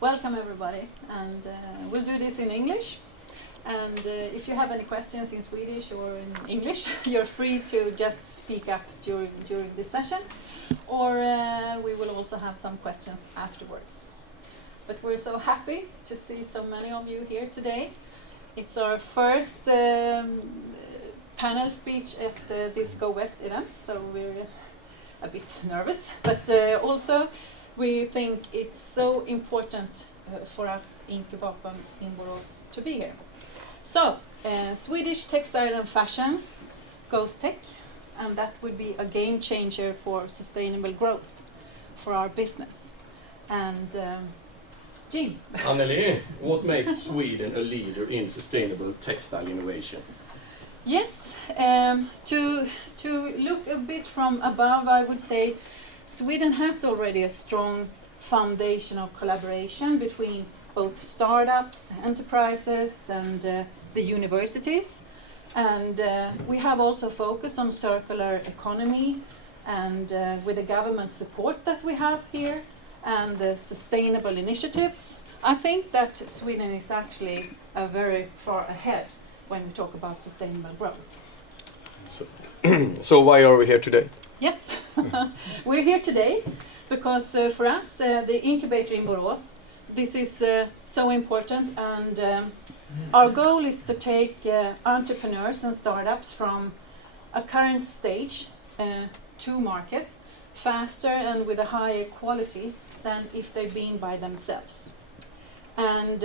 Welcome everybody, and we'll do this in English. And if you have any questions in Swedish or in English, you're free to just speak up during this session, or we will also have some questions afterwards. But we're so happy to see so many of you here today. It's our first panel speech at this GoWest event, so we're a bit nervous, but also we think it's so important for us INK in Borås to be here. So, Swedish Textile and Fashion goes tech, and that would be a game changer for sustainable growth for our business. And Jim. Annelie, what makes Sweden a leader in sustainable textile innovation? Yes, to look a bit from above, I would say Sweden has already a strong foundation of collaboration between both startups, enterprises, and the universities. And we have also focused on circular economy, and with the government support that we have here and the sustainable initiatives, I think that Sweden is actually very far ahead when we talk about sustainable growth. So why are we here today? Yes, we're here today because for us, the incubator in Borås, this is so important, and our goal is to take entrepreneurs and startups from a current stage to market faster and with a higher quality than if they've been by themselves. And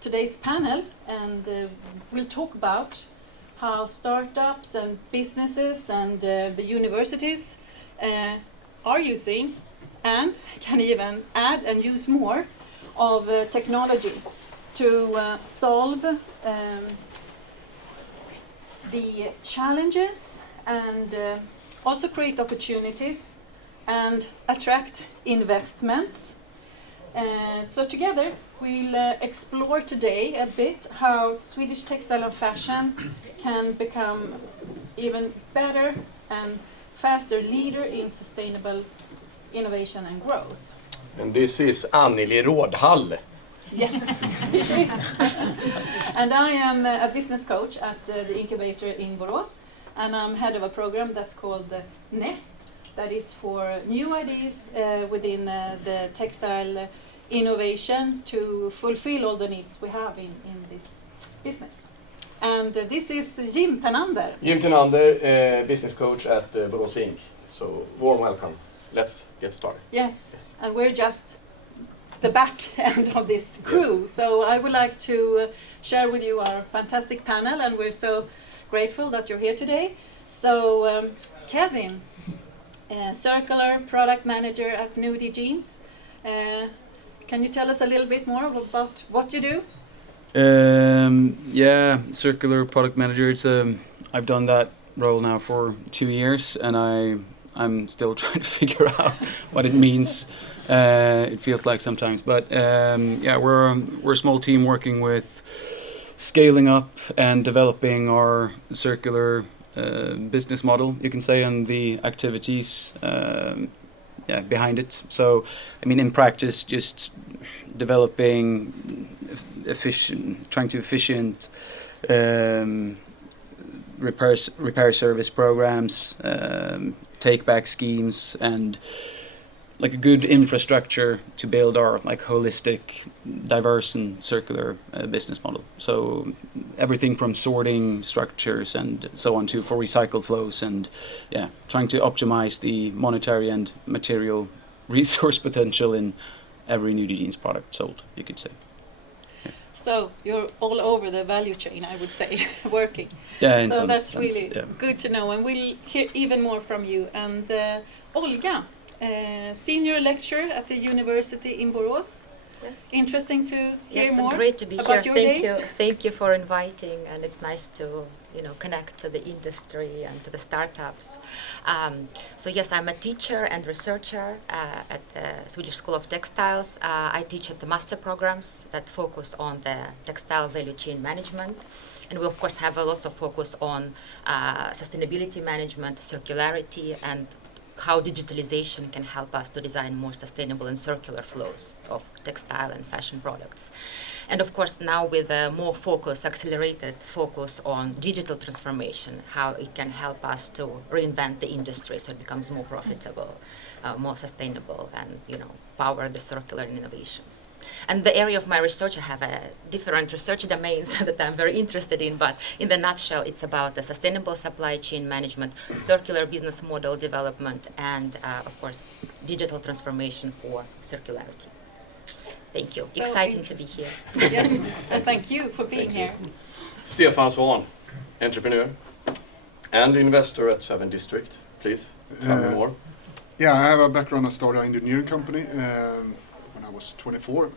today's panel, and we'll talk about how startups and businesses and the universities are using and can even add and use more of technology to solve the challenges and also create opportunities and attract investments. So together we'll explore today a bit how Swedish Textile and Fashion can become even better and faster leader in sustainable innovation and growth. And this is Annelie Rådhall. Yes, it is. And I am a business coach at the incubator in Borås, and I'm head of a program that's called the NEST, that is for new ideas within the textile innovation to fulfill all the needs we have in this business. And this is Jim Ternander. Jim Ternander, business coach at Borås INK. So warm welcome. Let's get started. Yes, and we're just the back end of this crew. Yes. So I would like to share with you our fantastic panel, and we're so grateful that you're here today. So Kevin, circular product manager at Nudie Jeans. Can you tell us a little bit more about what you do? Yeah, circular product manager. It's I've done that role now for 2 years, and I'm still trying to figure out what it means. It feels like sometimes, but yeah, we're a small team working with scaling up and developing our circular business model, you can say, and the activities behind it. So, I mean, in practice, just developing trying to efficient repair service programs, take back schemes, and like a good infrastructure to build our like holistic, diverse and circular business model. So everything from sorting structures and so on for recycle flows, and trying to optimize the monetary and material resource potential in every Nudie Jeans product sold, you could say. So you're all over the value chain, I would say, working. Yeah, in so some that's sense, really good to know, and we'll hear even more from you. And Olga, senior lecturer at the University in Borås. Yes. Interesting to hear more. Yes, great to be about here. Your Thank you for inviting, and it's nice to connect to the industry and to the startups. So yes, I'm a teacher and researcher at the Swedish School of Textiles. I teach at the master programs that focus on the textile value chain management. And we of course have a lot of focus on sustainability management, circularity, and how digitalization can help us to design more sustainable and circular flows of textile and fashion products. And of course, now with a more accelerated focus on digital transformation, how it can help us to reinvent the industry so it becomes more profitable, more sustainable, and power the circular innovations. And the area of my research, I have different research domains that I'm very interested in, but in the nutshell, it's about the sustainable supply chain management, circular business model development, and of course, digital transformation for circularity. Thank you. So exciting to be here. Yes, well, thank you for being here. Stefan Svahn, entrepreneur and investor at 7 District. Please tell me more. Yeah, I have a background. I started an engineering company when I was 24.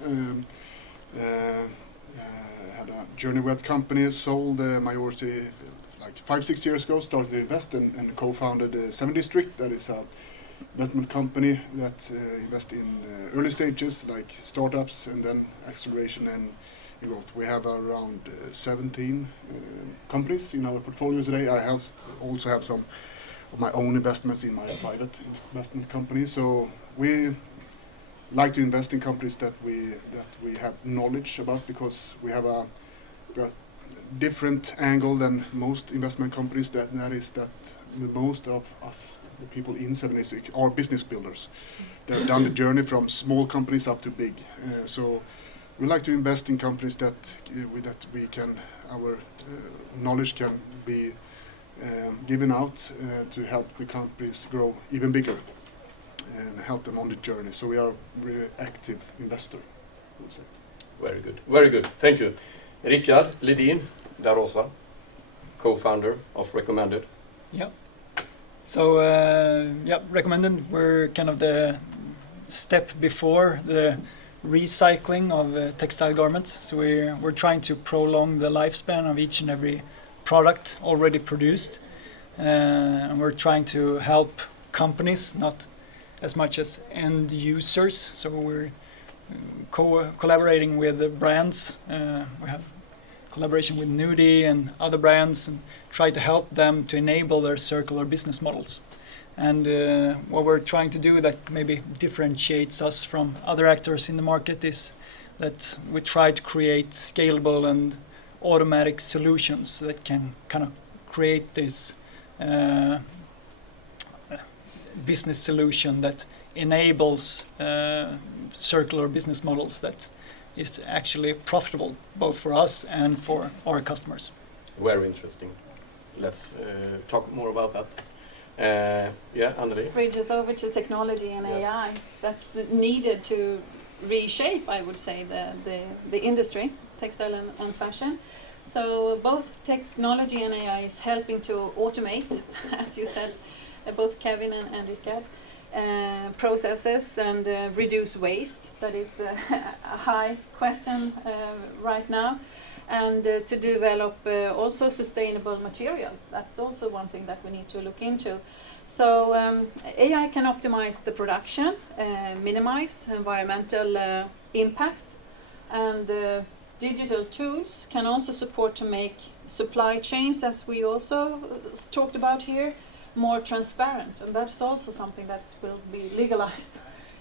Had a journey with company, sold majority like 5-6 years ago, started to invest and co-founded 7 District. That is a investment company that invests in early stages like startups and then acceleration and growth. We have around 17 companies in our portfolio today. I also have some of my own investments in my private investment company. So we like to invest in companies that we have knowledge about, because we have a different angle than most investment companies. That is that most of us, the people in 7 District, are business builders. They've done the journey from small companies up to big. So we like to invest in companies that we can, our knowledge can be given out to help the companies grow even bigger and help them on the journey. So we are a really active investor, I would say. Very good. Very good. Thank you. Rikard, Ledin, Rosa, co-founder of RecoMended. Yep. So, RecoMended, we're kind of the step before the recycling of textile garments. So we're trying to prolong the lifespan of each and every product already produced. And we're trying to help companies, not as much as end users. So we're collaborating with the brands. We have collaboration with Nudie and other brands, and try to help them to enable their circular business models. And what we're trying to do that maybe differentiates us from other actors in the market is that we try to create scalable and automatic solutions that can kind of create this business solution that enables circular business models that is actually profitable both for us and for our customers. Very interesting. Let's talk more about that. Annelie? Bridges over to technology and Yes. AI. That's needed to reshape, I would say, the industry, textile and fashion. So both technology and AI is helping to automate, as you said, both Kevin and Rikard, processes and reduce waste. That is a high question right now. And to develop also sustainable materials. That's also one thing that we need to look into. So AI can optimize the production, minimize environmental impact, and digital tools can also support to make supply chains, as we also talked about here, more transparent. And that's also something that will be legalized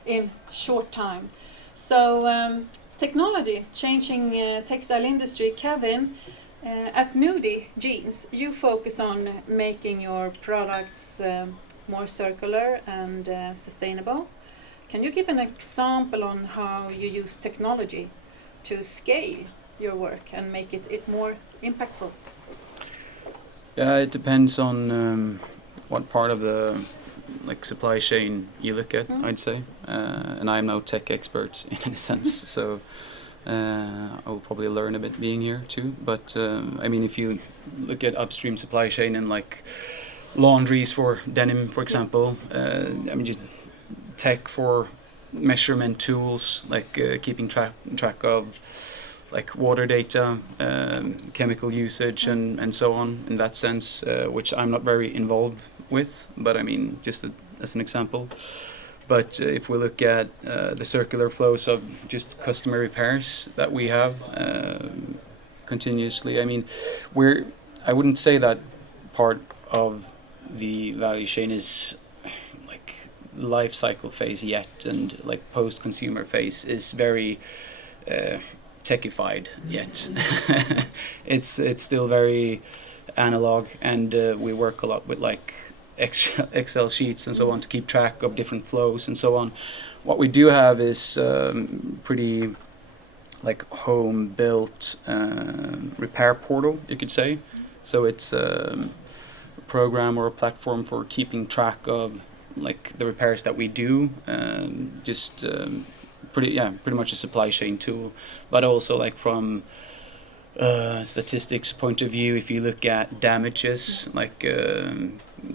in short time. So technology changing textile industry. Kevin, at Nudie Jeans, you focus on making your products more circular and sustainable. Can you give an example on how you use technology to scale your work and make it more impactful? Yeah, it depends on what part of the supply chain you look at, I'd say. And I'm no tech expert in a sense, so I will probably learn a bit being here too. But I mean, if you look at upstream supply chain and like laundries for denim, for example, I mean, tech for measurement tools, like keeping track of like water data, chemical usage, and so on. In that sense, which I'm not very involved with, but I mean, just as an example. But if we look at the circular flows of just customer repairs that we have continuously, I mean, I wouldn't say that part of the value chain is like life cycle phase yet, and like post-consumer phase is very techified yet. It's still very analog, and we work a lot with like Excel sheets and so on to keep track of different flows and so on. What we do have is pretty like home-built repair portal, you could say. So it's a program or a platform for keeping track of like the repairs that we do. Pretty much a supply chain tool, but also like from statistics point of view, if you look at damages, like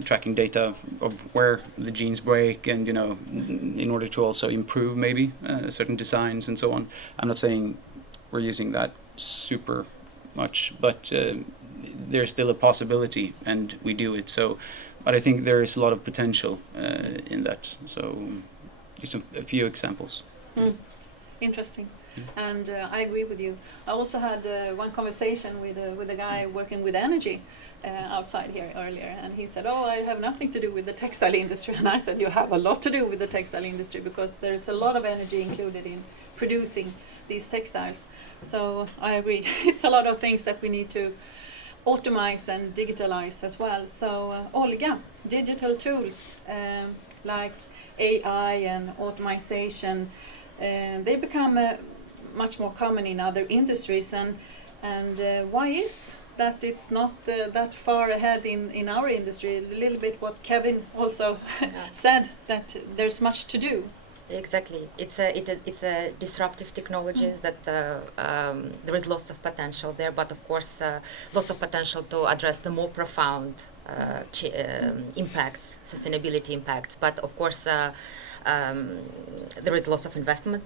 tracking data of where the jeans break, and you know, in order to also improve maybe certain designs and so on. I'm not saying we're using that super much, but there's still a possibility, and we do it. So, but I think there is a lot of potential in that. So, just a few examples. Interesting. And I agree with you. I also had one conversation with a guy working with energy outside here earlier, and he said, "Oh, I have nothing to do with the textile industry." And I said, "You have a lot to do with the textile industry, because there's a lot of energy included in producing these textiles." So I agree. It's a lot of things that we need to automate and digitalize as well. So Olga, digital tools like AI and automation, they become much more common in other industries, and why is that it's not that far ahead in our industry? A little bit what Kevin also said, that there's much to do. Exactly, it's a disruptive technology that there is lots of potential there, but of course lots of potential to address the more profound impacts, sustainability impacts. But of course there is lots of investment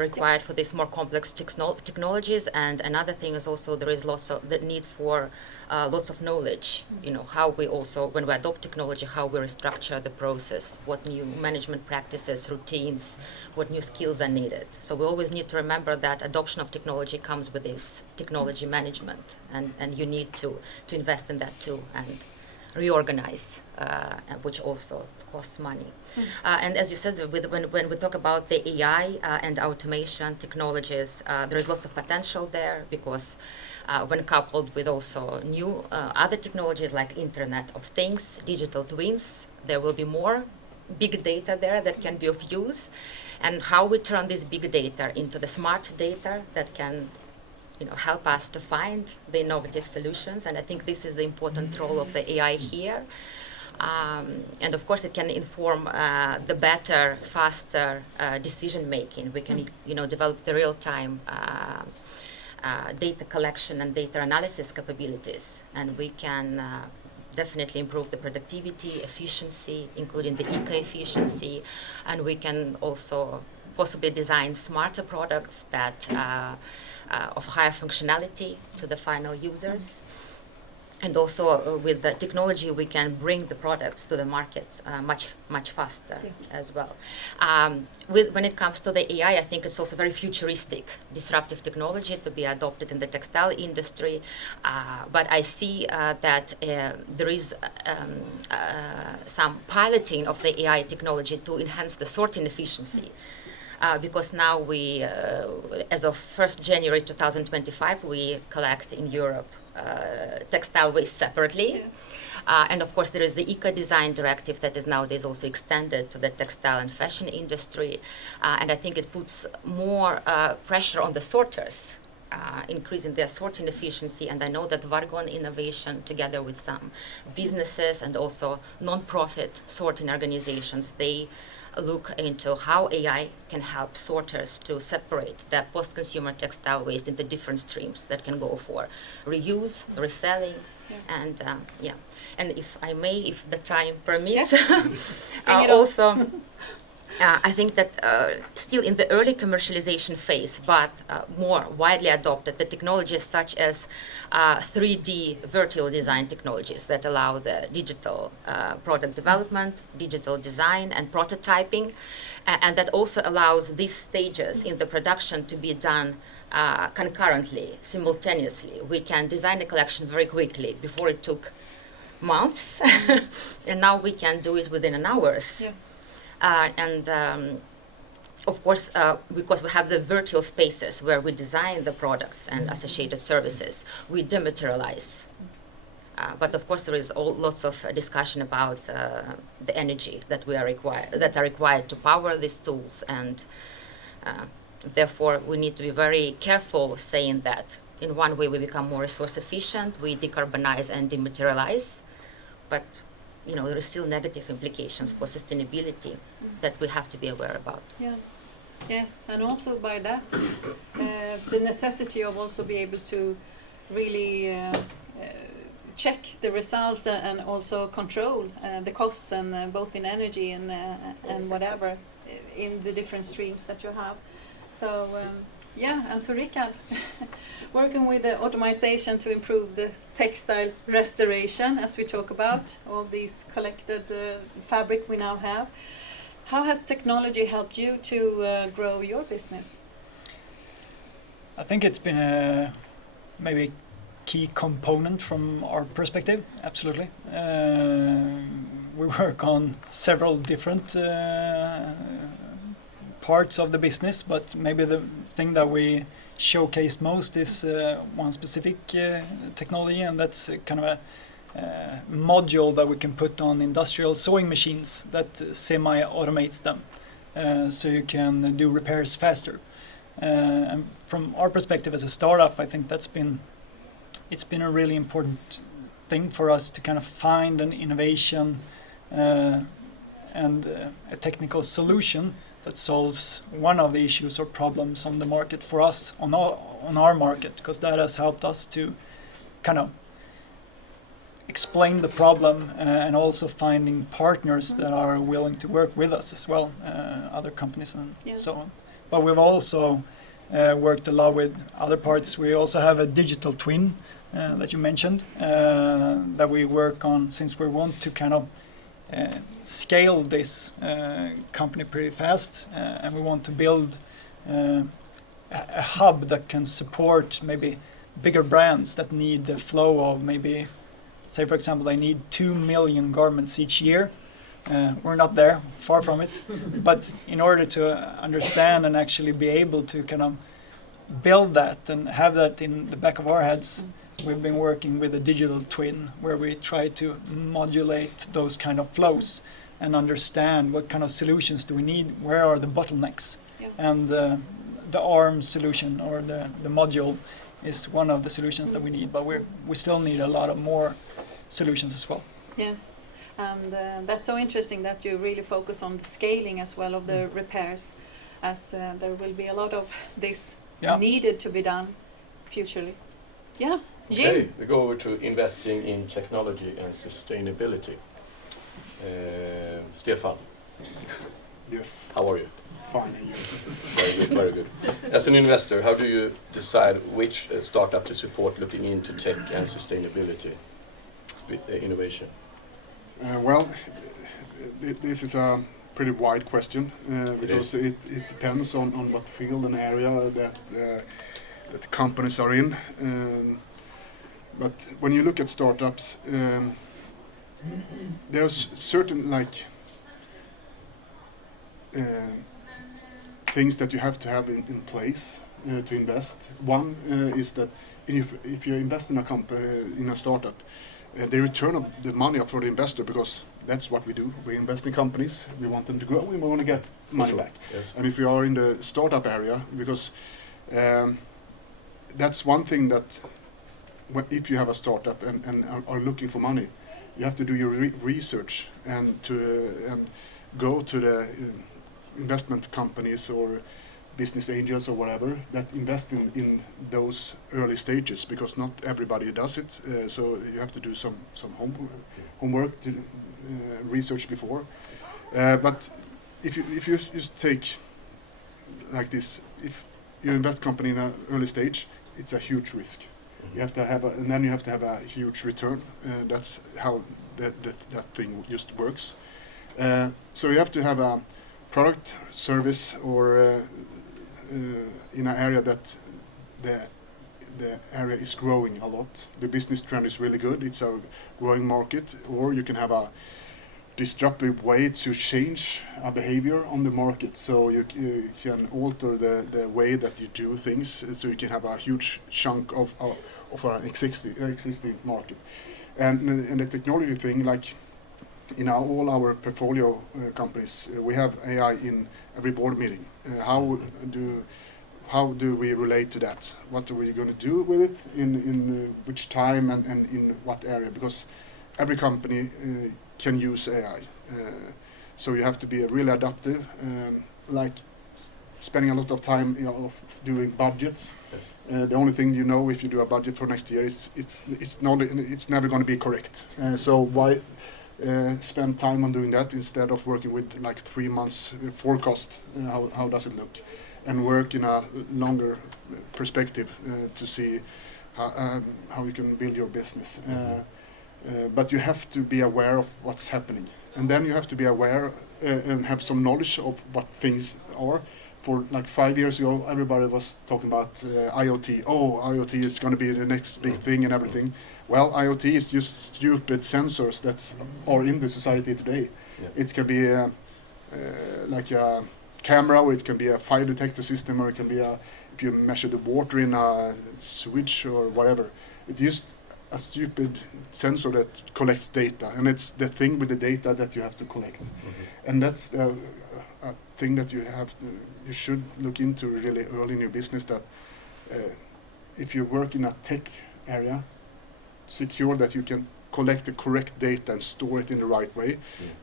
required for these more complex technologies, and another thing is also there is lots of the need for lots of knowledge. You know, how we also, when we adopt technology, how we restructure the process, what new management practices, routines, what new skills are needed. So we always need to remember that adoption of technology comes with this technology management, and you need to invest in that too, and reorganize, which also costs money. And as you said, when we talk about the AI and automation technologies, there is lots of potential there, because when coupled with also new other technologies like Internet of Things, digital twins, there will be more big data there that can be of use, and how we turn this big data into the smart data that can, you know, help us to find the innovative solutions. And I think this is the important role of the AI here. And of course, it can inform the better, faster decision making. We can, you know, develop the real-time data collection and data analysis capabilities, and we can definitely improve the productivity, efficiency, including the eco-efficiency, and we can also possibly design smarter products that of higher functionality to the final users. And also with the technology, we can bring the products to the market much faster as well. When it comes to the AI, I think it's also very futuristic, disruptive technology to be adopted in the textile industry. But I see that there is some piloting of the AI technology to enhance the sorting efficiency. Because now we, as of 1st January 2025, we collect in Europe textile waste separately. Yes. And of course there is the Eco-Design Directive that is nowadays also extended to the textile and fashion industry. And I think it puts more pressure on the sorters, increasing their sorting efficiency. And I know that Vargon Innovation, together with some businesses and also non-profit sorting organizations, they look into how AI can help sorters to separate the post-consumer textile waste into different streams that can go for reuse, reselling, and and if I may, if the time permits, also I think that still in the early commercialization phase, but more widely adopted, the technologies such as 3D virtual design technologies that allow the digital product development, digital design, and prototyping, and that also allows these stages in the production to be done concurrently, simultaneously. We can design a collection very quickly. Before it took months, and now we can do it within an hours. And of course, because we have the virtual spaces where we design the products and associated services, we dematerialize. But of course, there is lots of discussion about the energy that are required to power these tools, and therefore we need to be very careful saying that in one way we become more resource efficient, we decarbonize and dematerialize, but there is still negative implications for sustainability that we have to be aware about. Yeah. Yes, and also by that, the necessity of also be able to really check the results and also control the costs, and both in energy and whatever in the different streams that you have. So and to Rikard, working with the automation to improve the textile restoration, as we talk about all these collected fabric we now have. How has technology helped you to grow your business? I think it's been a maybe key component from our perspective, absolutely. We work on several different parts of the business, but maybe the thing that we showcased most is one specific technology, and that's kind of a module that we can put on industrial sewing machines that semi-automates them, so you can do repairs faster. And from our perspective as a startup, I think it's been a really important thing for us to kind of find an innovation and a technical solution that solves one of the issues or problems on the market for us, on our market, because that has helped us to kind of explain the problem and also finding partners that are willing to work with us as well, other companies and so on. But we've also worked a lot with other parts. We also have a digital twin that you mentioned that we work on, since we want to kind of scale this company pretty fast, and we want to build a hub that can support maybe bigger brands that need the flow of maybe, say for example, they need 2 million garments each year. We're not there, far from it. But in order to understand and actually be able to kind of build that and have that in the back of our heads, we've been working with a digital twin where we try to modulate those kind of flows and understand what kind of solutions do we need, where are the bottlenecks. And the ARM solution, or the module, is one of the solutions that we need, but we still need a lot of more solutions as well. Yes, and that's so interesting that you really focus on the scaling as well of the repairs, as there will be a lot of this needed to be done futurely. Yeah, Jim? Okay, we go over to investing in technology and sustainability. Stefan. Yes. How are you? Fine, and you? Very good, very good. As an investor, how do you decide which startup to support looking into tech and sustainability innovation? Well, this is a pretty wide question because it depends on what field and area that companies are in. But when you look at startups, there's certain things that you have to have in place to invest. One is that if you invest in a company, in a startup, the return of the money for the investor, because that's what we do. We invest in companies, we want them to grow, we want to get money back. Yes. And if you are in the startup area, because that's one thing that if you have a startup and are looking for money, you have to do your research and go to the investment companies or business angels or whatever that invest in those early stages, because not everybody does it. So you have to do some homework to research before. But if you just take like this, if you invest company in an early stage, it's a huge risk. You have to have and then you have to have a huge return. That's how that thing just works. So you have to have a product, service, or in an area that the area is growing a lot. The business trend is really good. It's a growing market. Or you can have a disruptive way to change a behavior on the market. So you can alter the way that you do things, so you can have a huge chunk of an existing market. And the technology thing, like in all our portfolio companies, we have AI in every board meeting. How do we relate to that? What are we going to do with it? In which time and in what area? Because every company can use AI. So you have to be really adaptive, like spending a lot of time of doing budgets. The only thing you know if you do a budget for next year is it's never going to be correct. So why spend time on doing that instead of working with like 3 months forecast? How does it look? And work in a longer perspective to see how you can build your business. But you have to be aware of what's happening. And then you have to be aware and have some knowledge of what things are. For like 5 years ago, everybody was talking about IoT. Oh, IoT is going to be the next big thing and everything. Well, IoT is just stupid sensors that are in the society today. Yeah. It can be like a camera, or it can be a fire detector system, or it can be if you measure the water in a switch or whatever. It's just a stupid sensor that collects data, and it's the thing with the data that you have to collect. And that's a thing that you should look into really early in your business, that if you work in a tech area, secure that you can collect the correct data and store it in the right way.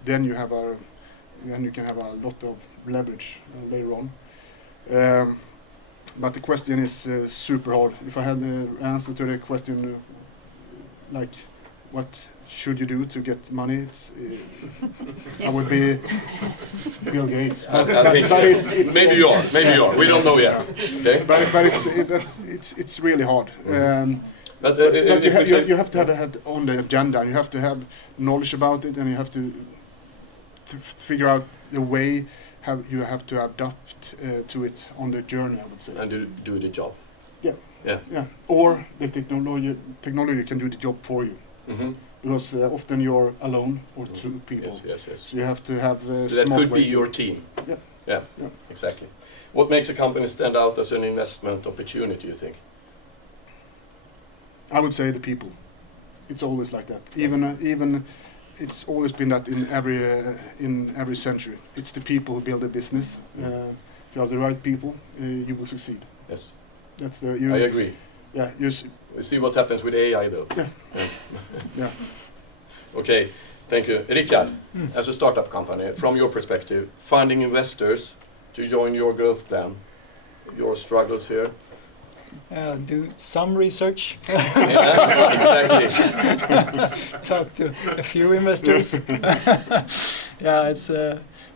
Then you can have a lot of leverage later on. But the question is super hard. If I had the answer to the question, like what should you do to get money, it's, I would be Bill Gates. But it's maybe you are. We don't know yet. Okay? But it's really hard. But you have to have a head on the agenda, and you have to have knowledge about it, and you have to figure out the way you have to adapt to it on the journey, I would say. And do the job. Yeah. Or the technology can do the job for you. Because often you're alone or two people. Yes. So you have to have so that could be your team. Yeah, exactly. What makes a company stand out as an investment opportunity, you think? I would say the people. It's always like that. Even it's always been that in every century. It's the people who build a business. If you have the right people, you will succeed. Yes. That's I agree. Yeah. We see what happens with AI though. Yeah. Okay, thank you. Rikard, as a startup company, from your perspective, finding investors to join your growth plan, your struggles here? Do some research. Yeah, exactly. Talk to a few investors. It's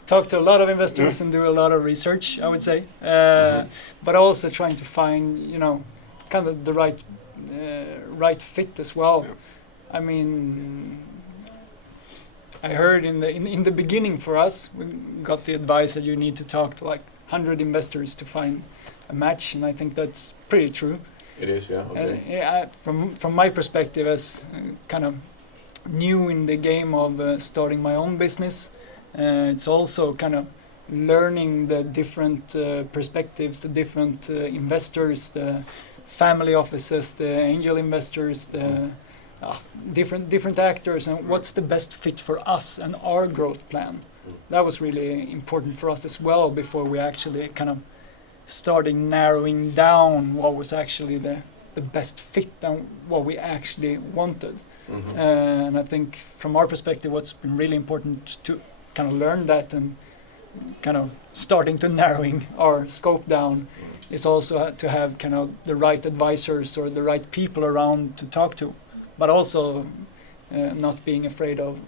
talk to a lot of investors and do a lot of research, I would say. But also trying to find, kind of the right fit as well. I mean, I heard in the beginning for us, we got the advice that you need to talk to like 100 investors to find a match, and I think that's pretty true. It is, yeah. Okay. And, from my perspective, as kind of new in the game of starting my own business, it's also kind of learning the different perspectives, the different investors, the family offices, the angel investors, the different actors, and what's the best fit for us and our growth plan. That was really important for us as well before we actually kind of started narrowing down what was actually the best fit and what we actually wanted. And I think from our perspective, what's been really important to kind of learn that and kind of starting to narrowing our scope down is also to have kind of the right advisors or the right people around to talk to, but also not being afraid of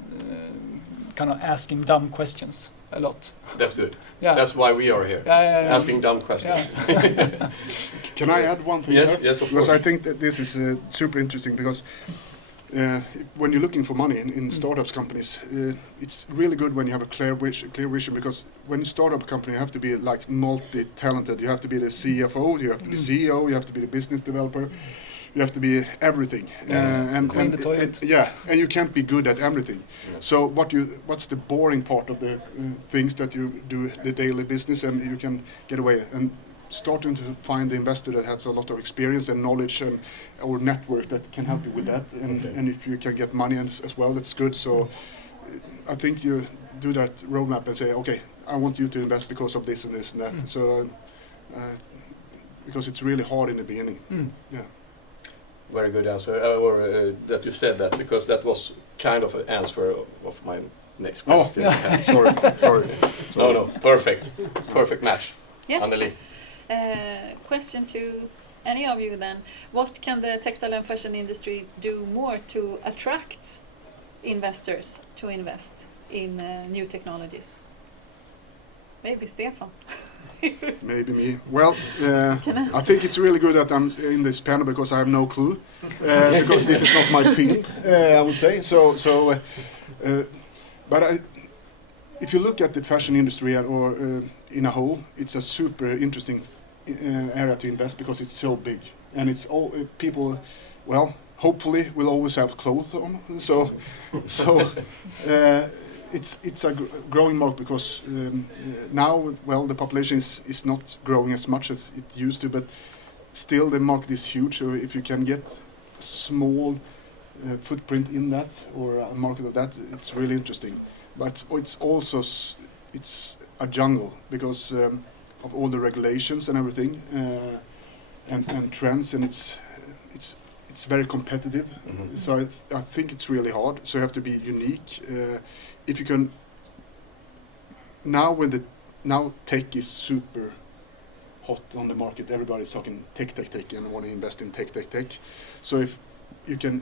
kind of asking dumb questions a lot. That's good. Yeah. That's why we are here, asking dumb questions. Yeah. Can I add one thing? Yes, of course. Because I think that this is super interesting, because when you're looking for money in startups companies, it's really good when you have a clear vision, because when you start up a company, you have to be like multi-talented. You have to be the CFO, you have to be CEO, you have to be the business developer, you have to be everything, and Clean the toilet. and you can't be good at everything. Yeah. So what's the boring part of the things that you do the daily business, and you can get away and starting to find the investor that has a lot of experience and knowledge and or network that can help you with that, and if you can get money as well, that's good. So I think you do that roadmap and say, okay, I want you to invest because of this and this and that. So because it's really hard in the beginning. Yeah. Very good answer, that you said that, because that was kind of an answer of my next question. Sorry. No, perfect match. Yes. Annelie. Question to any of you then. What can the textile and fashion industry do more to attract investors to invest in new technologies? Maybe Stefan. Maybe me. Well, I think it's really good that I'm in this panel because I have no clue, because this is not my field, I would say. But if you look at the fashion industry or in a whole, it's a super interesting area to invest because it's so big, and it's all people. Well, hopefully, will always have clothes on. So it's a growing market because now, well, the population is not growing as much as it used to, but still the market is huge. So if you can get a small footprint in that or a market of that, it's really interesting. But it's also it's a jungle because of all the regulations and everything and trends, and it's very competitive. So I think it's really hard. So you have to be unique. If you can now tech is super hot on the market. Everybody's talking tech and want to invest in tech. So if you can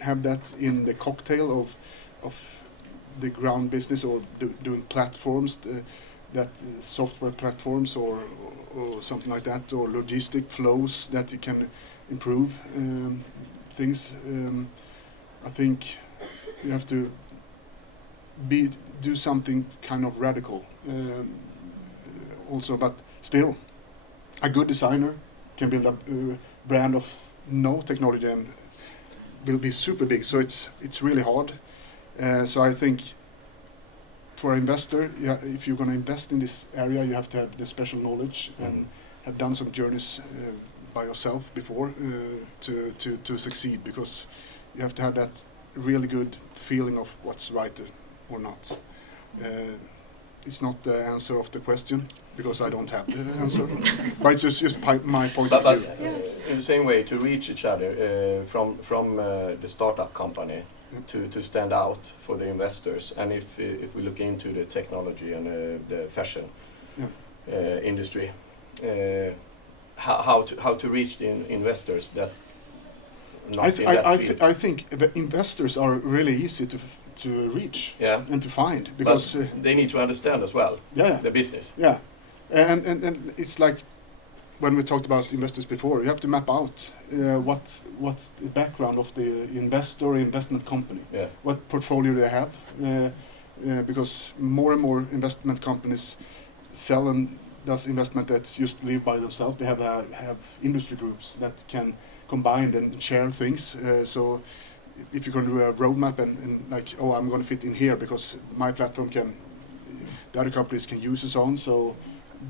have that in the cocktail of the ground business or doing platforms, that software platforms or something like that, or logistic flows that you can improve things. I think you have to do something kind of radical also, but still a good designer can build a brand of no technology and will be super big. So it's really hard. So I think for an investor, if you're going to invest in this area, you have to have the special knowledge and have done some journeys by yourself before to succeed, because you have to have that really good feeling of what's right or not. It's not the answer of the question because I don't have the answer, but it's just my point of view. In the same way, to reach each other from the startup company to stand out for the investors, and if we look into the technology and the fashion industry, how to reach the investors that not in that field? I think the investors are really easy to reach and to find, because they need to understand as well the business. Yeah, and it's like when we talked about investors before, you have to map out what's the background of the investor or investment company, what portfolio they have, because more and more investment companies sell and does investment that's just live by themselves. They have industry groups that can combine and share things. So if you're going to do a roadmap and like, oh, I'm going to fit in here because my platform the other companies can use its own. So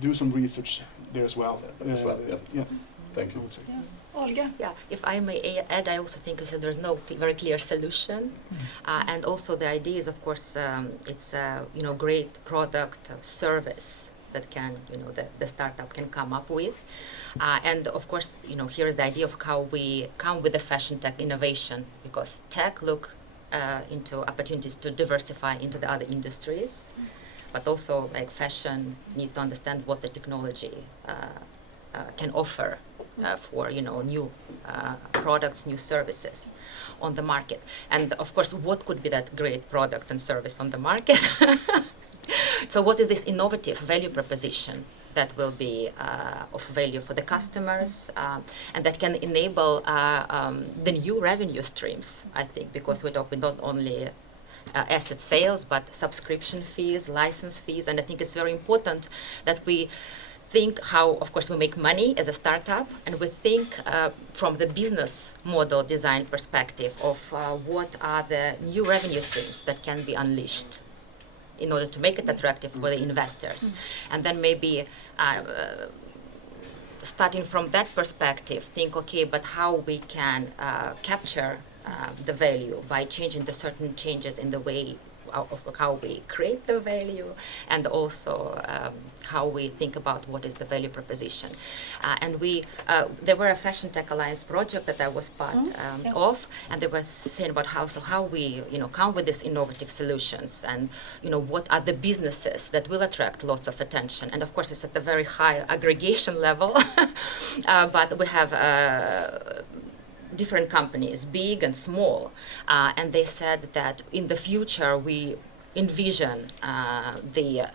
do some research there as well. Yeah. Thank you. I would say. Olga? Yeah, if I may add, I also think there's no very clear solution, and also the idea is, of course, it's a great product service that can the startup can come up with, and of course here is the idea of how we come with the fashion tech innovation, because tech look into opportunities to diversify into the other industries, but also like fashion need to understand what the technology can offer for new products, new services on the market, and of course what could be that great product and service on the market. So what is this innovative value proposition that will be of value for the customers, and that can enable the new revenue streams, I think, because we talk not only asset sales, but subscription fees, license fees, and I think it's very important that we think how, of course, we make money as a startup, and we think from the business model design perspective of what are the new revenue streams that can be unleashed in order to make it attractive for the investors. And then maybe starting from that perspective, think, okay, but how we can capture the value by changing the certain changes in the way of how we create the value, and also how we think about what is the value proposition. And there were a Fashion Tech Alliance project that I was part Yes. of, and they were saying about how we come with these innovative solutions, and what are the businesses that will attract lots of attention. And of course, it's at a very high aggregation level, but we have different companies, big and small, and they said that in the future we envision the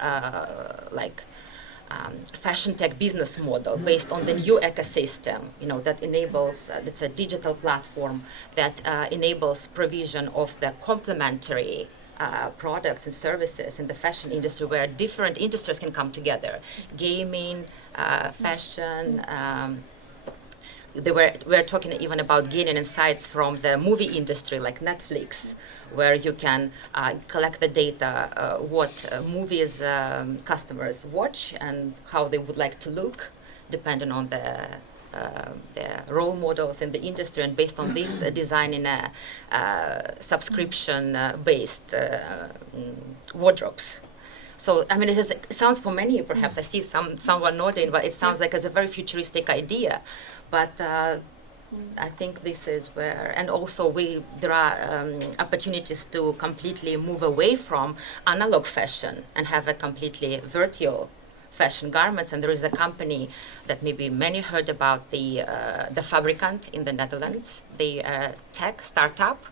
fashion tech business model based on the new ecosystem, that enables, that's a digital platform that enables provision of the complementary products and services in the fashion industry, where different industries can come together, gaming, fashion. We're talking even about gaining insights from the movie industry, like Netflix, where you can collect the data, what movies customers watch and how they would like to look, depending on the role models in the industry, and based on this, designing a subscription-based wardrobes. So, I mean, it sounds for many, perhaps, I see someone nodding, but it sounds like it's a very futuristic idea. But I think this is where, and also there are opportunities to completely move away from analog fashion and have a completely virtual fashion garments. And there is a company that maybe many heard about, the Fabricant in the Netherlands. They are a tech startup,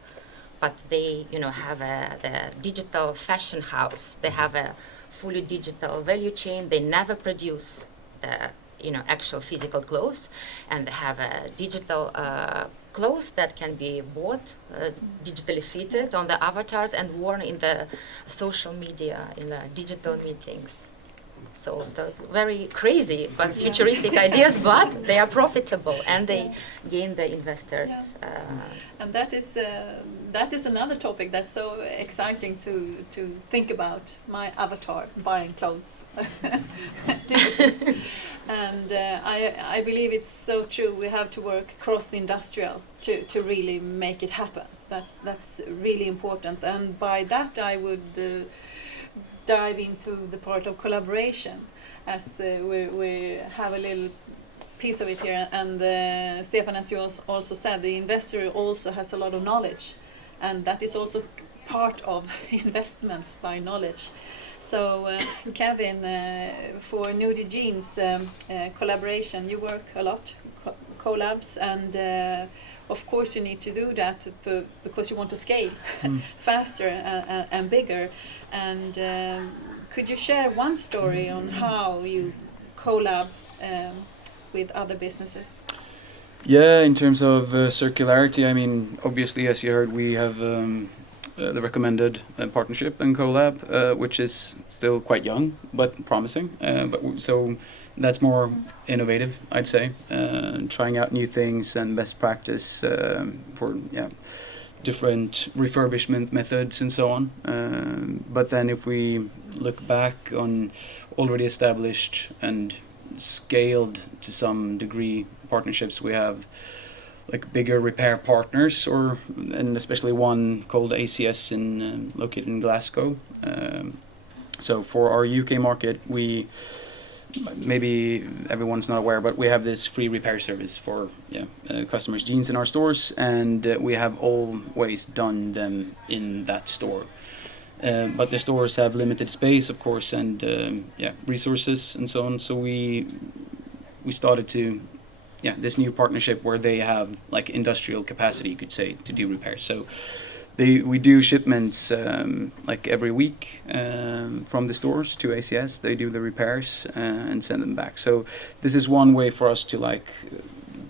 but they have the digital fashion house. They have a fully digital value chain. They never produce the actual physical clothes, and have a digital clothes that can be bought, digitally fitted on the avatars and worn in the social media, in the digital meetings. So those very crazy but futuristic ideas, but they are profitable, and they gain the investors. And that is another topic that's so exciting to think about. My avatar buying clothes. And I believe it's so true. We have to work cross-industrial to really make it happen. That's really important. And by that I would dive into the part of collaboration, as we have a little piece of it here. And Stefan, as you also said, the investor also has a lot of knowledge, and that is also part of investments by knowledge. So Kevin, for Nudie Jeans collaboration, you work a lot, collabs, and of course you need to do that because you want to scale faster and bigger. And could you share one story on how you collab with other businesses? Yeah, in terms of circularity, I mean, obviously, as you heard, we have the RecoMended partnership and collab, which is still quite young but promising. So that's more innovative, I'd say, trying out new things and best practice for different refurbishment methods and so on. But then if we look back on already established and scaled to some degree partnerships, we have like bigger repair partners, and especially one called ACS located in Glasgow. So for our UK market, maybe everyone's not aware, but we have this free repair service for customers' jeans in our stores, and we have always done them in that store. But the stores have limited space, of course, and resources and so on. So we started to this new partnership where they have like industrial capacity, you could say, to do repairs. So we do shipments like every week from the stores to ACS. They do the repairs and send them back. So this is one way for us to like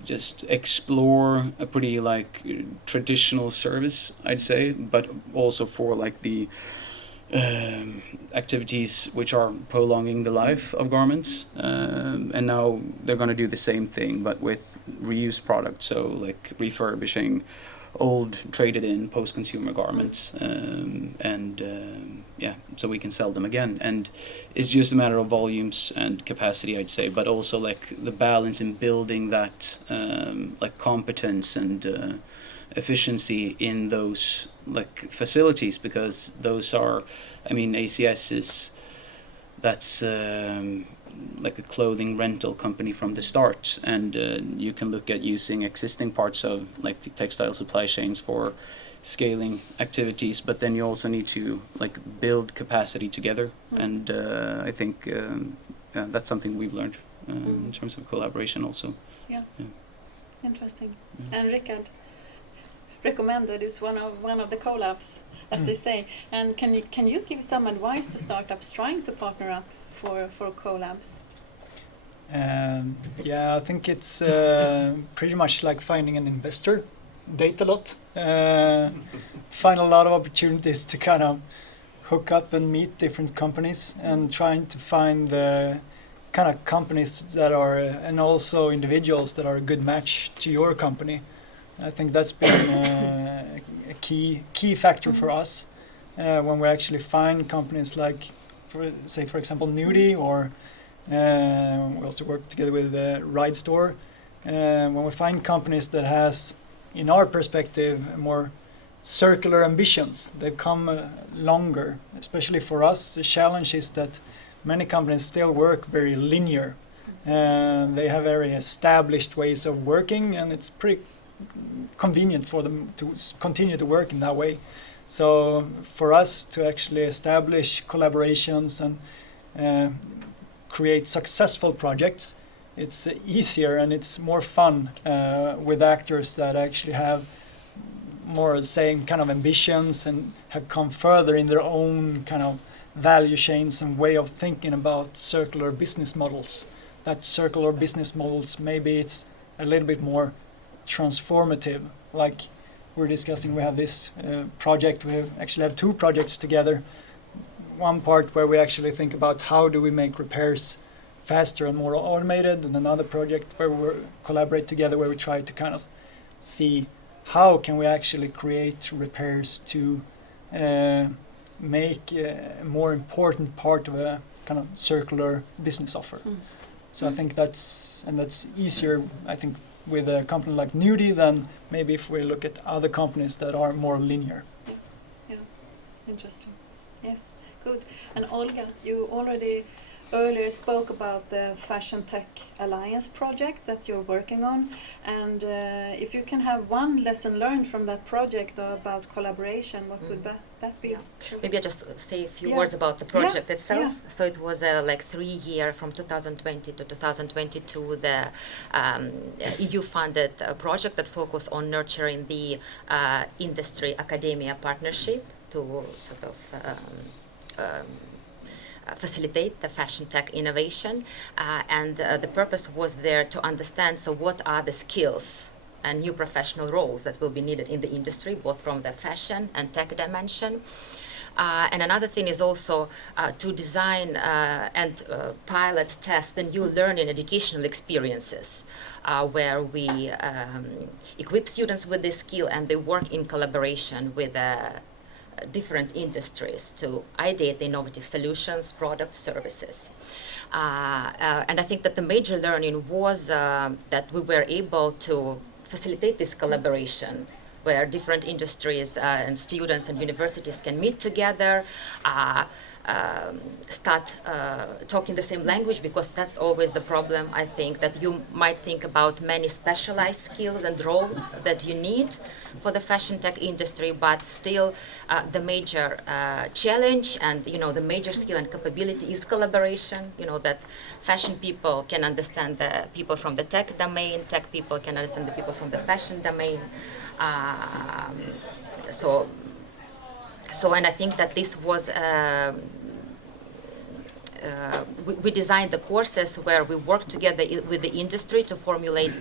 just explore a pretty like traditional service, I'd say, but also for like the activities which are prolonging the life of garments, and now they're going to do the same thing but with reused products, so like refurbishing old traded in post-consumer garments, so we can sell them again. And it's just a matter of volumes and capacity, I'd say, but also like the balance in building that like competence and efficiency in those like facilities, because those are, I mean, ACS that's like a clothing rental company from the start, and you can look at using existing parts of like the textile supply chains for scaling activities, but then you also need to like build capacity together, and I think that's something we've learned in terms of collaboration also. Yeah. Interesting. And Rikard, RecoMended is one of the collabs, as they say. And can you give some advice to startups trying to partner up for collabs? I think it's pretty much like finding an investor. Date a lot, find a lot of opportunities to kind of hook up and meet different companies, and trying to find the kind of companies that are and also individuals that are a good match to your company. I think that's been a key factor for us when we actually find companies like, for example, Nudie, or we also work together with Ride Store. When we find companies that has, in our perspective, more circular ambitions, they come longer. Especially for us, the challenge is that many companies still work very linear. They have very established ways of working, and it's pretty convenient for them to continue to work in that way. So for us to actually establish collaborations and create successful projects, it's easier and it's more fun with actors that actually have more same kind of ambitions and have come further in their own kind of value chains and way of thinking about circular business models. That circular business models, maybe it's a little bit more transformative. Like we're discussing, we have this project, we actually have two projects together. One part where we actually think about how do we make repairs faster and more automated, and another project where we collaborate together where we try to kind of see how can we actually create repairs to make a more important part of a kind of circular business offer. So I think that's easier, I think, with a company like Nudie than maybe if we look at other companies that are more linear. Yeah, interesting. Yes, good. And Olga, you already earlier spoke about the Fashion Tech Alliance project that you're working on, and if you can have one lesson learned from that project about collaboration, what would that be? Yeah. Maybe I just say a few words about the project itself. Yeah. So it was like 3 year from 2020 to 2022, the EU funded project that focused on nurturing the industry academia partnership to sort of facilitate the fashion tech innovation, and the purpose was there to understand, so what are the skills and new professional roles that will be needed in the industry, both from the fashion and tech dimension. And another thing is also to design and pilot test the new learning educational experiences where we equip students with this skill, and they work in collaboration with different industries to ideate the innovative solutions, products, services. And I think that the major learning was that we were able to facilitate this collaboration where different industries and students and universities can meet together, start talking the same language, because that's always the problem. I think that you might think about many specialized skills and roles that you need for the fashion tech industry, but still the major challenge and the major skill and capability is collaboration. That fashion people can understand the people from the tech domain, tech people can understand the people from the fashion domain. And I think that this was, we designed the courses where we work together with the industry to formulate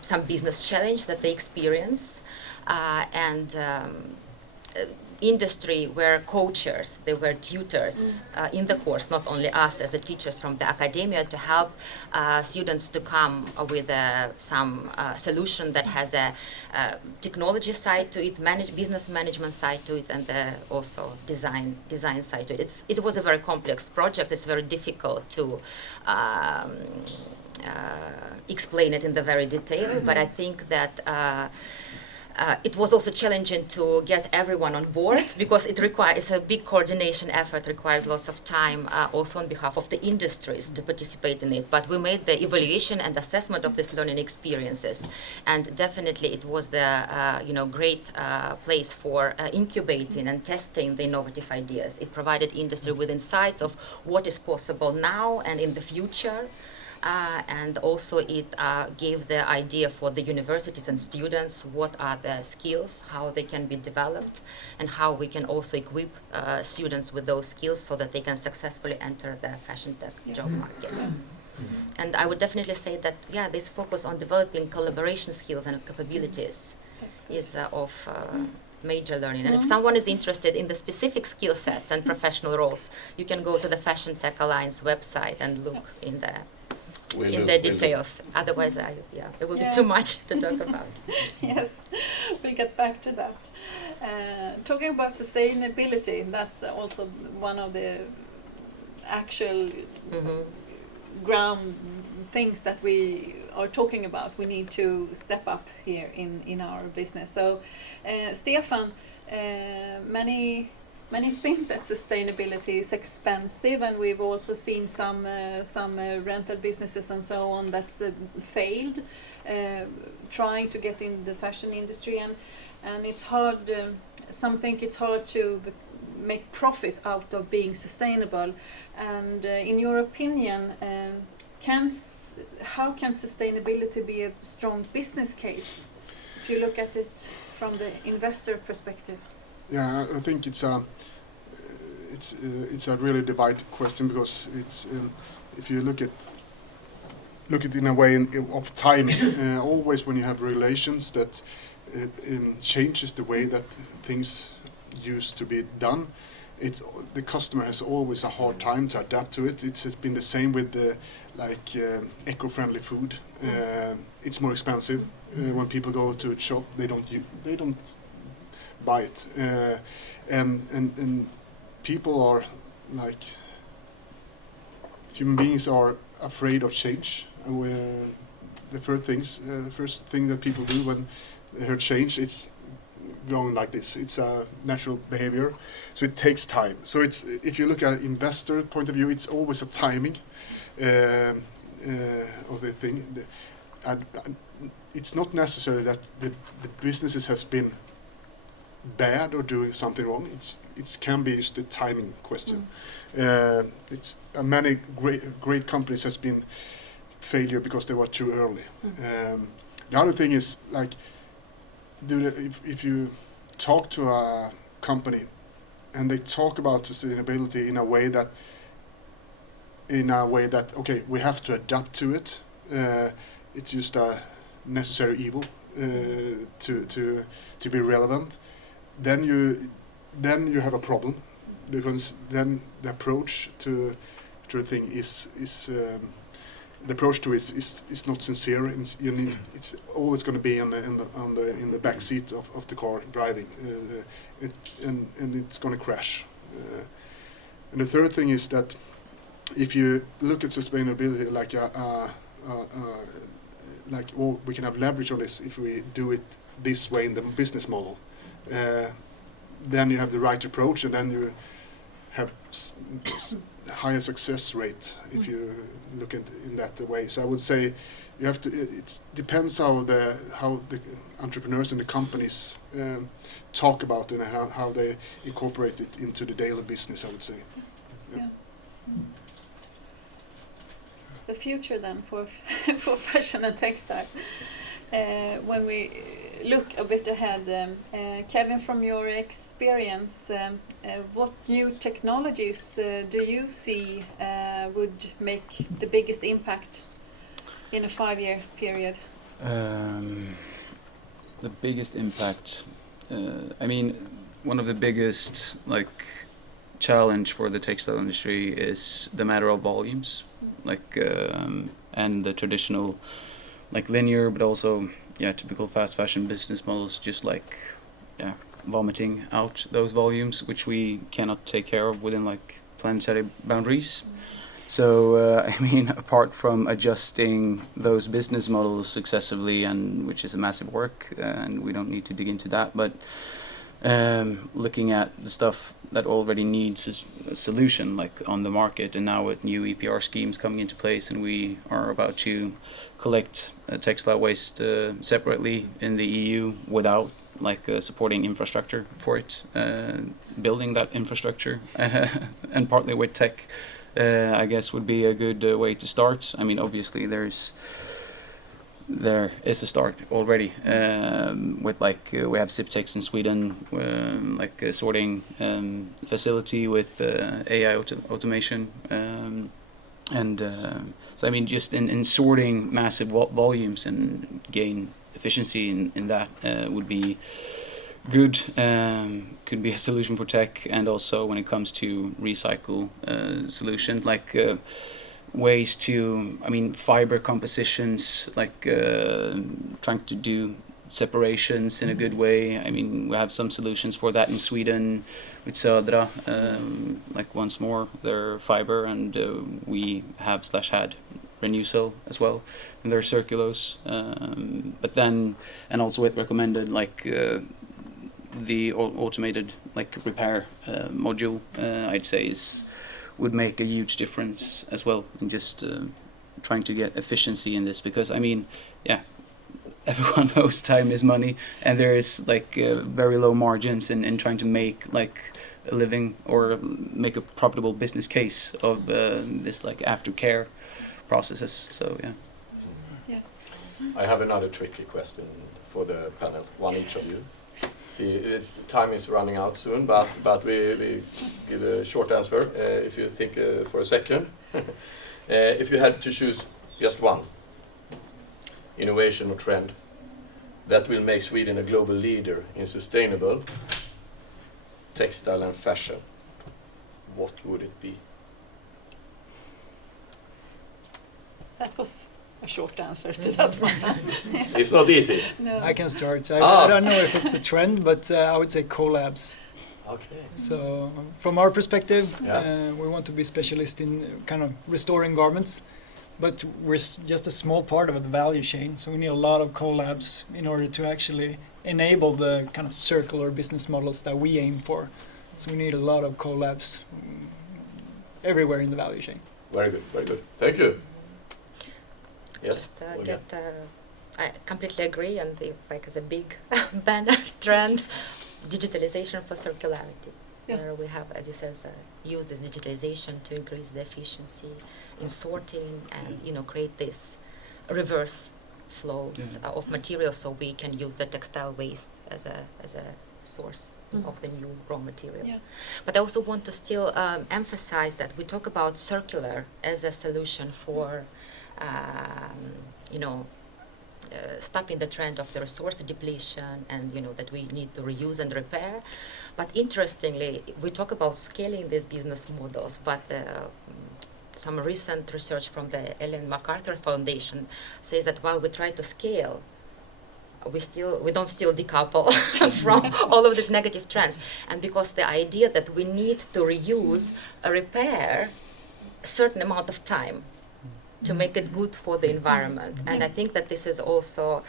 some business challenge that they experience, and industry were coaches, they were tutors in the course, not only us as the teachers from the academia, to help students to come with some solution that has a technology side to it, business management side to it, and also design side to it. It was a very complex project. It's very difficult to explain it in the very detail, but I think that it was also challenging to get everyone on board because it requires a big coordination effort, requires lots of time also on behalf of the industries to participate in it. But we made the evaluation and assessment of these learning experiences, and definitely it was the great place for incubating and testing the innovative ideas. It provided industry with insights of what is possible now and in the future. And also it gave the idea for the universities and students what are the skills, how they can be developed, and how we can also equip students with those skills so that they can successfully enter the fashion tech job market. And I would definitely say that, this focus on developing collaboration skills and capabilities is of major learning. And if someone is interested in the specific skill sets and professional roles, you can go to the Fashion Tech Alliance website and look in the details. Otherwise, it will be too much to talk about. Yes, we'll get back to that. Talking about sustainability, that's also one of the actual ground things that we are talking about. We need to step up here in our business. So, Stefan, many think that sustainability is expensive, and we've also seen some rental businesses and so on that's failed trying to get in the fashion industry, and it's hard. Some think it's hard to make profit out of being sustainable. And in your opinion, how can sustainability be a strong business case if you look at it from the investor perspective? Yeah, I think it's a really divided question, because it's if you look at in a way of timing. Always when you have regulations that changes the way that things used to be done, the customer has always a hard time to adapt to it. It's been the same with the eco-friendly food. It's more expensive. When people go to a shop, they don't buy it, and people are like, human beings are afraid of change. The first thing that people do when they hear change, it's going like this. It's a natural behavior, so it takes time. So it's, if you look at investor point of view, it's always a timing of the thing. It's not necessary that the businesses has been bad or doing something wrong. It can be just a timing question. It's many great companies has been failure because they were too early. The other thing is, like, if you talk to a company and they talk about sustainability in a way that okay, we have to adapt to it. It's just a necessary evil to be relevant. Then you have a problem, because then the approach to the thing is the approach to it is not sincere. It's always going to be in the back seat of the car driving, and it's going to crash. And the third thing is that if you look at sustainability like we can have leverage on this if we do it this way in the business model. Then you have the right approach, and then you have higher success rate if you look at in that way. So I would say you have to. It depends how the entrepreneurs and the companies talk about it and how they incorporate it into the daily business, I would say. Yeah. The future then for fashion and textile. When we look a bit ahead, Kevin, from your experience, what new technologies do you see would make the biggest impact in a 5-year period? The biggest impact, I mean, one of the biggest challenge for the textile industry is the matter of volumes, and the traditional linear, but also typical fast fashion business models, just vomiting out those volumes, which we cannot take care of within planetary boundaries. So I mean, apart from adjusting those business models successively, and which is a massive work, and we don't need to dig into that, but looking at the stuff that already needs a solution on the market, and now with new EPR schemes coming into place, and we are about to collect textile waste separately in the EU without supporting infrastructure for it, building that infrastructure and partly with tech, I guess would be a good way to start. I mean, obviously there is a start already with we have Siptex in Sweden, a sorting facility with AI automation, so I mean, just in sorting massive volumes and gain efficiency in that would be good. Could be a solution for tech, and also when it comes to recycle solutions, ways to, I mean, fiber compositions, trying to do separations in a good way. I mean, we have some solutions for that in Sweden with Södra, once more their fiber, and we have /had Renewcell as well in their circulose, but then, and also with RecoMended, the automated repair module, I'd say would make a huge difference as well in just trying to get efficiency in this, because I mean, everyone knows time is money, and there is very low margins in trying to make a living or make a profitable business case of this aftercare processes. So Yes. I have another tricky question for the panel, one each of you. See, time is running out soon, but we give a short answer if you think for a second. If you had to choose just one innovation or trend that will make Sweden a global leader in sustainable textile and fashion, what would it be? That was a short answer to that one. It's not easy. No. I can start. I don't know if it's a trend, but I would say collabs. Okay. So from our perspective, Yeah. we want to be specialists in kind of restoring garments, but we're just a small part of the value chain. So we need a lot of collabs in order to actually enable the kind of circular business models that we aim for. So we need a lot of collabs everywhere in the value chain. Very good, very good. Thank you. Yes. Just Olga. I completely agree, and as a big banner trend, digitalization for circularity. Yeah. Where we have, as you said, use this digitalization to increase the efficiency in sorting and create this reverse flows of materials, so we can use the textile waste as a source of the new raw material. Yeah. But I also want to still emphasize that we talk about circular as a solution for stopping the trend of the resource depletion, and that we need to reuse and repair. But interestingly, we talk about scaling these business models, but some recent research from the Ellen MacArthur Foundation says that while we try to scale, we don't still decouple from all of these negative trends. And because the idea that we need to reuse or repair a certain amount of time to make it good for the environment. And I think that this is also,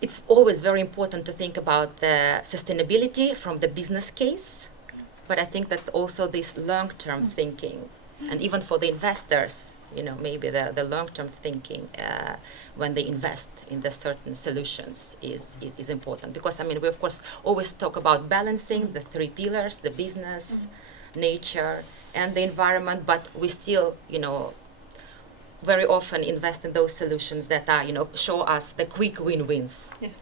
it's always very important to think about the sustainability from the business case, but I think that also this long-term thinking, and even for the investors, maybe the long-term thinking when they invest in the certain solutions is important. Because, we of course always talk about balancing the three pillars, the business, nature, and the environment, but we still, very often invest in those solutions that are, show us the quick win-wins. Yes.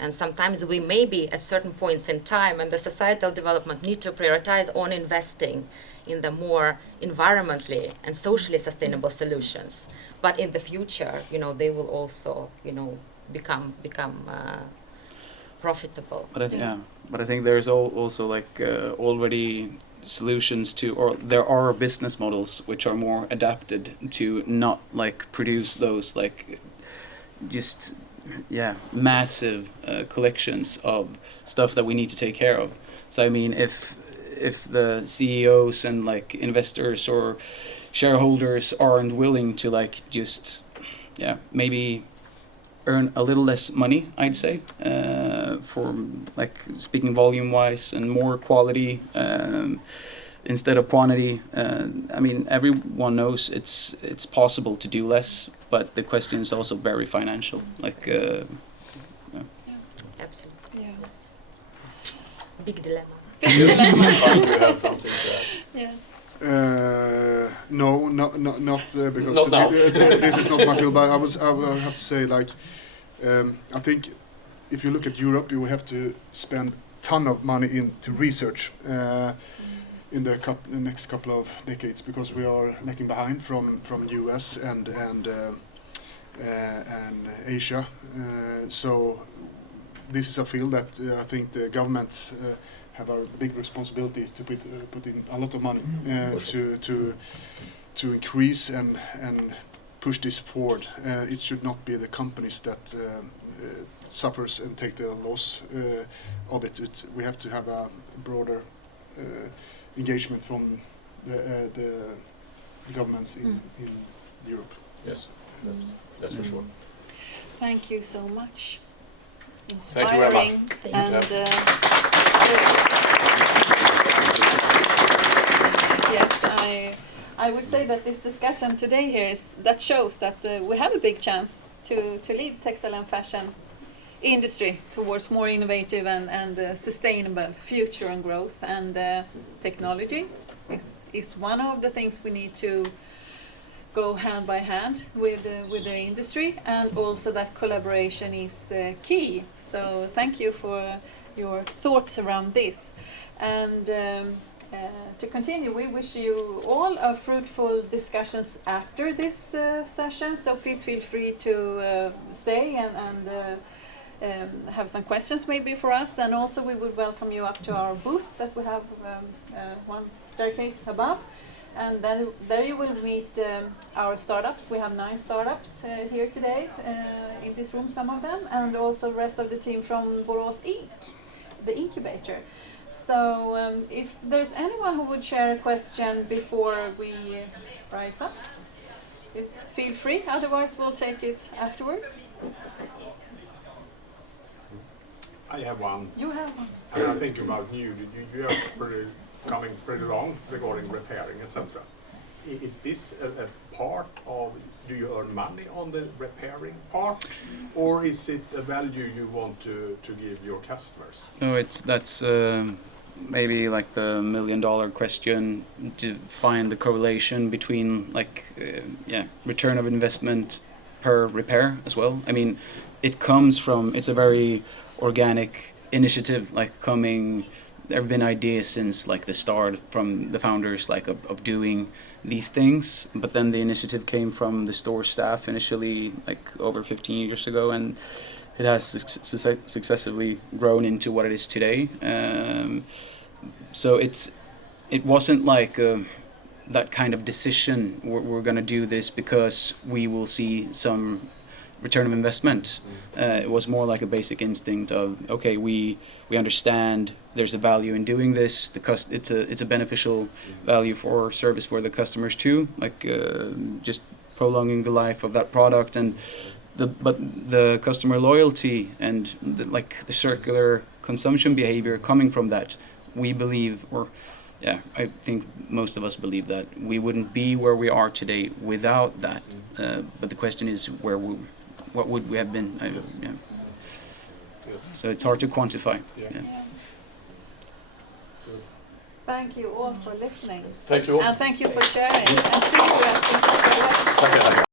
And sometimes we maybe at certain points in time and the societal development need to prioritize on investing in the more environmentally and socially sustainable solutions. But in the future, they will also, become profitable. But but I think there's also like already solutions to, or there are business models which are more adapted to not like produce those like just massive collections of stuff that we need to take care of. So I mean, if the CEOs and like investors or shareholders aren't willing to like just maybe earn a little less money, I'd say, for like speaking volume wise, and more quality instead of quantity. I mean, everyone knows it's possible to do less, but the question is also very financial. Like, Absolutely. Yeah. Big dilemma. Big dilemma. You have something to add? Yes. No, not because Not now. this is not my field. But I will have to say, like, I think if you look at Europe, you will have to spend ton of money into research in the next couple of decades, because we are lagging behind from US and Asia. So this is a field that I think the governments have a big responsibility to put in a lot of money to increase and push this forward. It should not be the companies that suffers and take the loss of it. We have to have a broader engagement from the governments in Europe. Yes, that's for sure. Thank you so much. Thank you very much. Inspiring. Thank And yes, I would say that this discussion today here shows that we have a big chance to lead textile and fashion industry towards more innovative and sustainable future and growth. And technology is one of the things we need to go hand by hand with the industry, and also that collaboration is key. So thank you for your thoughts around this. And to continue, we wish you all a fruitful discussions after this session. So please feel free to stay and have some questions maybe for us. And also we would welcome you up to our booth that we have one staircase above. And then there you will meet our startups. We have 9 startups here today in this room, some of them, and also the rest of the team from Borås INK, the incubator. So if there's anyone who would share a question before we rise up, just feel free. Otherwise, we'll take it afterwards. I have one. You have one. And I think about you are coming pretty long regarding repairing, etc. Is this a part of, do you earn money on the repairing part, or is it a value you want to give your customers? No, that's maybe like the $1 million question, to find the correlation between like return of investment per repair as well. I mean, it comes from, it's a very organic initiative, like there have been ideas since like the start from the founders, like of doing these things, but then the initiative came from the store staff initially, like over 15 years ago, and it has successively grown into what it is today. So it wasn't like that kind of decision, we're going to do this because we will see some return of investment. It was more like a basic instinct of, okay, we understand there's a value in doing this. It's a beneficial value for service for the customers too, like just prolonging the life of that product, and but the customer loyalty and the circular consumption behavior coming from that, we believe, I think most of us believe that we wouldn't be where we are today without that. But the question is, what would we have been? Yes. So it's hard to quantify. Yeah. Yeah. Thank you all for listening. Thank you all. And thank you for sharing. And see you at the